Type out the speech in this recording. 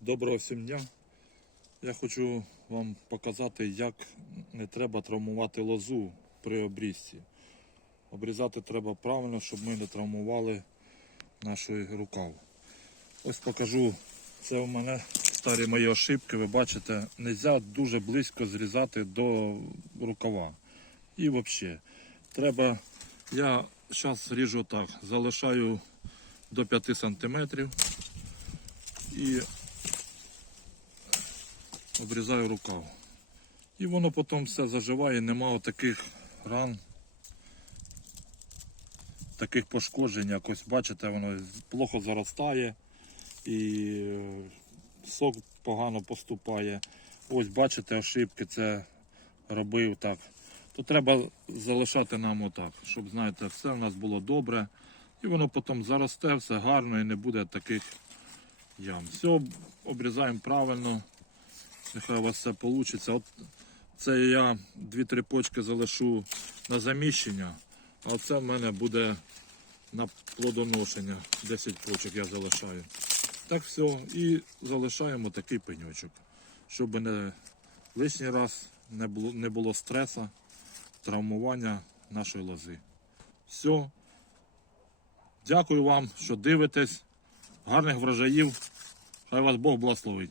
Доброго всім дня. Я хочу вам показати, як не треба травмувати лозу при обрізці. Обрізати треба правильно, щоб ми не травмували наш рукав. Ось покажу, це у мене старі мої ошибки. Ви бачите, не можна дуже близько зрізати до рукава. І взагалі, треба, я зараз ріжу так, залишаю до 5 сантиметрів і обрізаю рукав. І воно потім все заживає, нема таких ран, таких пошкоджень, якось бачите, воно плохо заростає і е, сок погано поступає. Ось бачите, ошибки це робив так. То треба залишати нам отак, щоб знаєте, все в нас було добре. І воно потім заросте, все гарно і не буде таких ям. Все обрізаємо правильно. Нехай у вас все вийде. От це я дві-три почки залишу на заміщення, а оце в мене буде на плодоношення. 10 почок я залишаю. Так все. І залишаємо такий пеньочок, щоб не лишній раз не було, не було стресу, травмування нашої лози. Все. Дякую вам, що дивитесь. Гарних врожаїв. Хай вас Бог благословить.